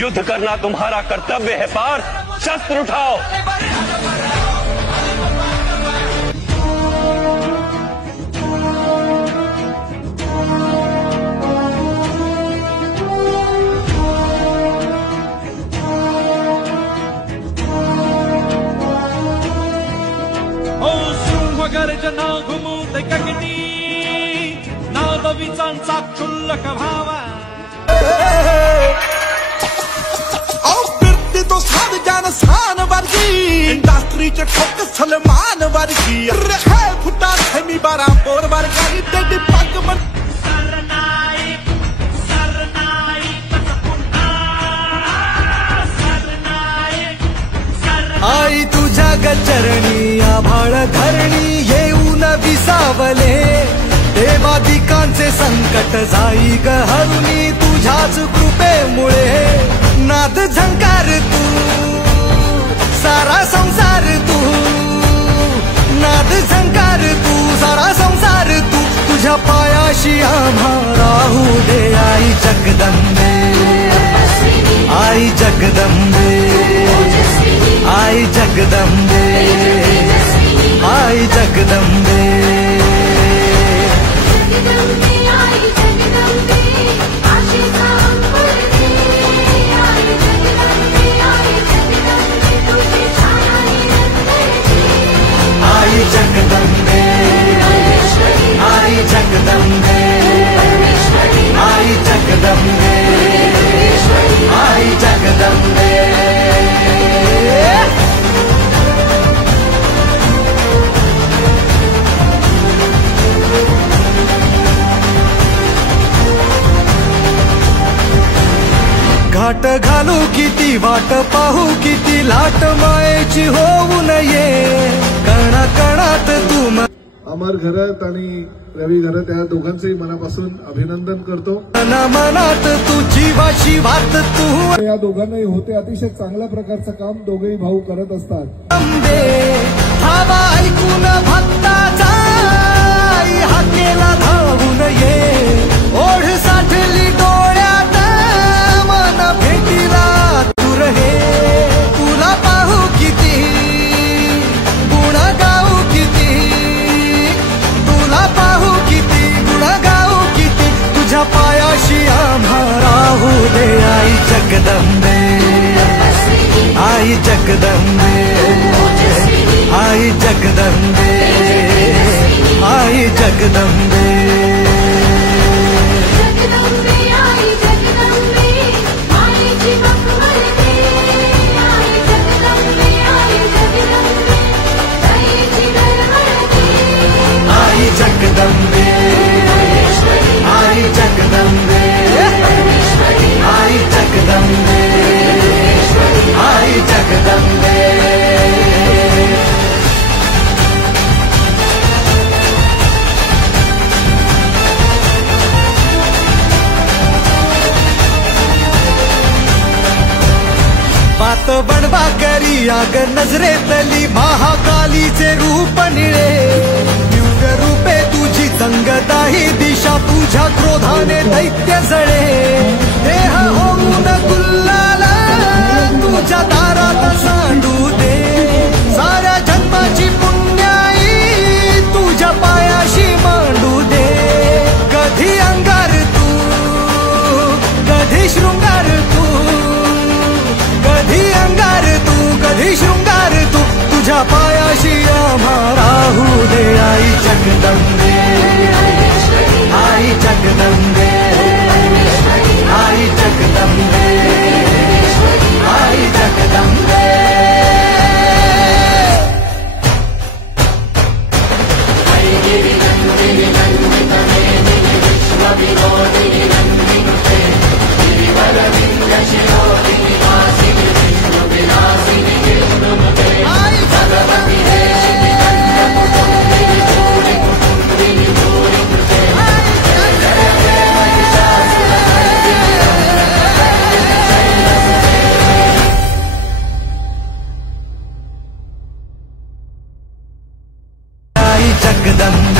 युद्ध करना तुम्हारा कर्तव्य है पार्थ, शस्त्र उठाओ। गर्जना घुमूत गगनी नाद विचांचा क्षुल्लक भावा फिरते तो साध ज्ञान स्थान वर्गी इंडस्ट्रीचे ठोक सलमान वर्गी है फुटा मी बारा पोर वर्गानी तेडी पग मन आई तुझ्या गचरणी आभाळ धरणी येऊन विसावले देवादिकांचे संकट जाई ग हरुणी तुझ्याच कृपेमुळे नाद झंकार तू सारा संसार तू नाद झंकार तू सारा संसार तू तुझ्या पायाशी आम्हा राहू दे आई जगदंबे आई जगदंबे आई जगदंबे आई जगदंबे आई जगदंबे आई जगदंबे आई जगदंबे आई जगदंबे घाट घालू किती वाट पाहू किती लाट मायेची होऊ नये कणा कणात तू अमर घरत आणि रवी घरत या दोघांचेही मनापासून अभिनंदन करतो। मनात तू जीवाशी वाट तू या दोघांनाही होते अतिशय चांगल्या प्रकारचं काम दोघेही भाऊ करत असतात। हवा ऐकून भक्ताचा हाकेला धावून ये ओढ साठली डोळ्यात मन भेटीला तू रहे तुला पाहू किती गुण गाऊ किती तुला पाहू किती गुण गाऊ किती तुझ्या पायाशी आम्हा राहू दे आई जगदंबे आई जगदंबे आई जगदंबे आई जगदंबे आई जगदंबे आई जगदंबे आई जगदंबे आई जगदंबे बात बनवा करी आग नजरेतली महाकालीचे रूप निळे दिव्य रूपे तुझी संगताही दिशा तुझ्या क्रोधाने दैत्य जळे देह होऊन गुल्लाला तुझ्या दारात सांडू दे साऱ्या जन्माची पुण्याई तुझ्या पायाशी मांडू दे कधी अंगार तू कधी शृंगार तू कधी अंगार तू कधी शृंगार तू तुझ्या पायाशी आम्हा राहू दे आई जगदंबे आई जगदंबे आई जगदंबे आई जगदंबे जगदंबे